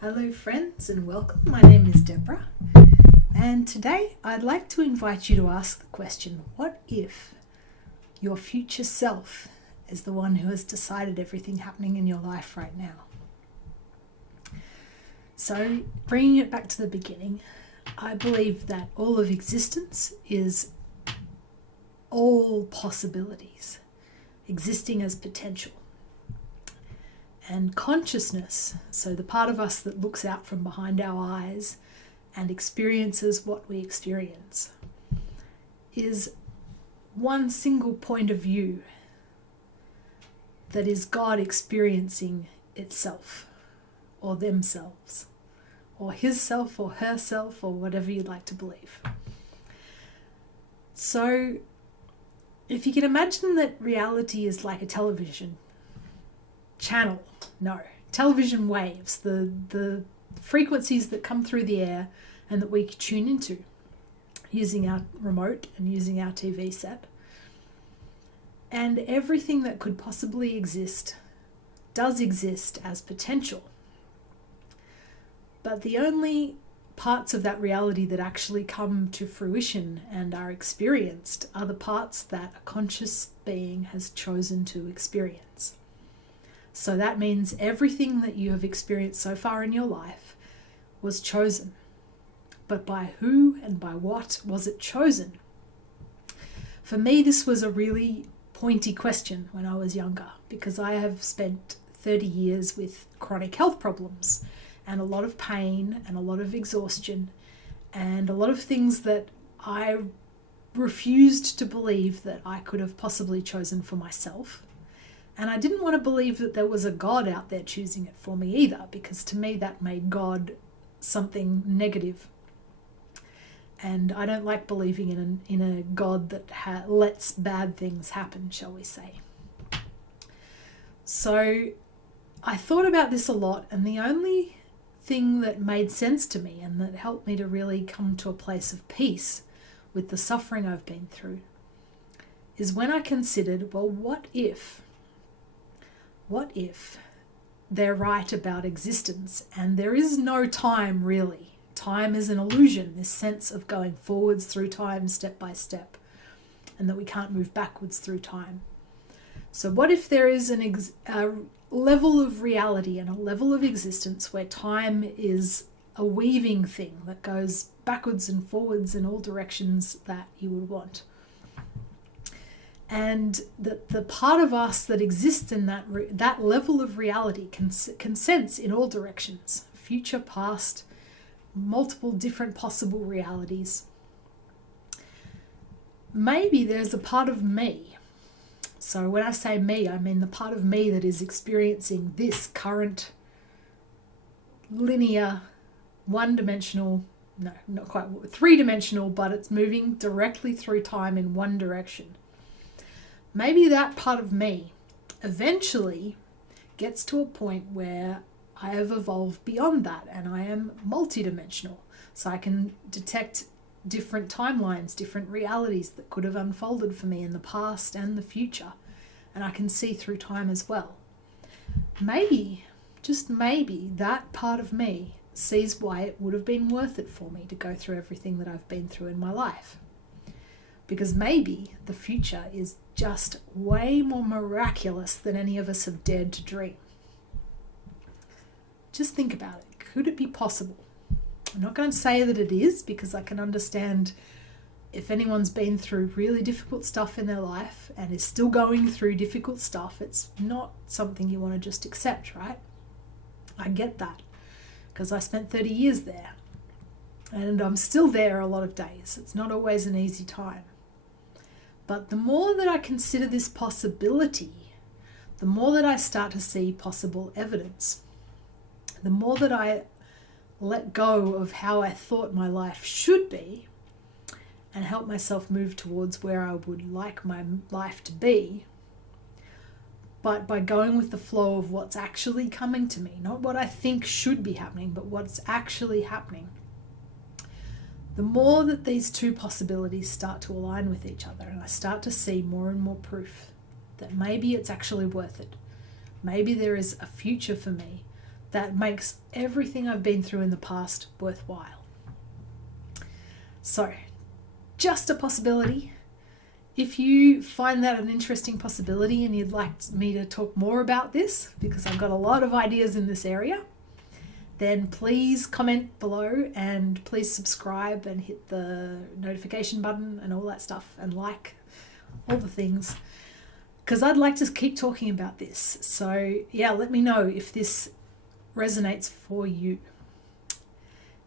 Hello friends and welcome. My name is Deborah and today I'd like to invite you to ask the question, what if your future self is the one who has decided everything happening in your life right now? So bringing it back to the beginning, I believe that all of existence is all possibilities existing as potential. And consciousness, so the part of us that looks out from behind our eyes and experiences what we experience, is one single point of view that is God experiencing itself, or themselves, or his self, or herself, or whatever you'd like to believe. So, if you can imagine that reality is like a television television waves, the frequencies that come through the air and that we tune into using our remote and using our TV set. And everything that could possibly exist does exist as potential. But the only parts of that reality that actually come to fruition and are experienced are the parts that a conscious being has chosen to experience. So that means everything that you have experienced so far in your life was chosen. But by who and by what was it chosen? For me, this was a really pointy question when I was younger, because I have spent 30 years with chronic health problems and a lot of pain and a lot of exhaustion and a lot of things that I refused to believe that I could have possibly chosen for myself. And I didn't want to believe that there was a God out there choosing it for me either, because to me that made God something negative. And I don't like believing in a God that lets bad things happen, shall we say. So I thought about this a lot, and the only thing that made sense to me and that helped me to really come to a place of peace with the suffering I've been through is when I considered, well, what if they're right about existence and there is no time really? Time is an illusion, this sense of going forwards through time step by step, and that we can't move backwards through time. So what if there is a level of reality and a level of existence where time is a weaving thing that goes backwards and forwards in all directions that you would want? And that the part of us that exists in that level of reality can sense in all directions, future, past, multiple different possible realities. Maybe there's a part of me. So when I say me, I mean the part of me that is experiencing this current linear, one-dimensional, no, not quite, three-dimensional, but it's moving directly through time in one direction. Maybe that part of me eventually gets to a point where I have evolved beyond that and I am multidimensional. So I can detect different timelines, different realities that could have unfolded for me in the past and the future. And I can see through time as well. Maybe, just maybe, that part of me sees why it would have been worth it for me to go through everything that I've been through in my life. Because maybe the future is just way more miraculous than any of us have dared to dream. Just think about it. Could it be possible? I'm not going to say that it is, because I can understand if anyone's been through really difficult stuff in their life and is still going through difficult stuff, it's not something you want to just accept, right? I get that, because I spent 30 years there and I'm still there a lot of days. It's not always an easy time. But the more that I consider this possibility, the more that I start to see possible evidence. The more that I let go of how I thought my life should be and help myself move towards where I would like my life to be, but by going with the flow of what's actually coming to me, not what I think should be happening, but what's actually happening. The more that these two possibilities start to align with each other, and I start to see more and more proof that maybe it's actually worth it. Maybe there is a future for me that makes everything I've been through in the past worthwhile. So, just a possibility. If you find that an interesting possibility and you'd like me to talk more about this, because I've got a lot of ideas in this area, then please comment below and please subscribe and hit the notification button and all that stuff and like all the things, because I'd like to keep talking about this. So yeah, let me know if this resonates for you.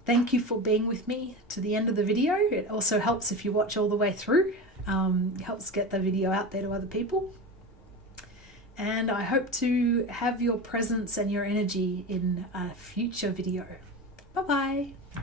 Thank you for being with me to the end of the video. It also helps if you watch all the way through. It helps get the video out there to other people. And I hope to have your presence and your energy in a future video. Bye-bye.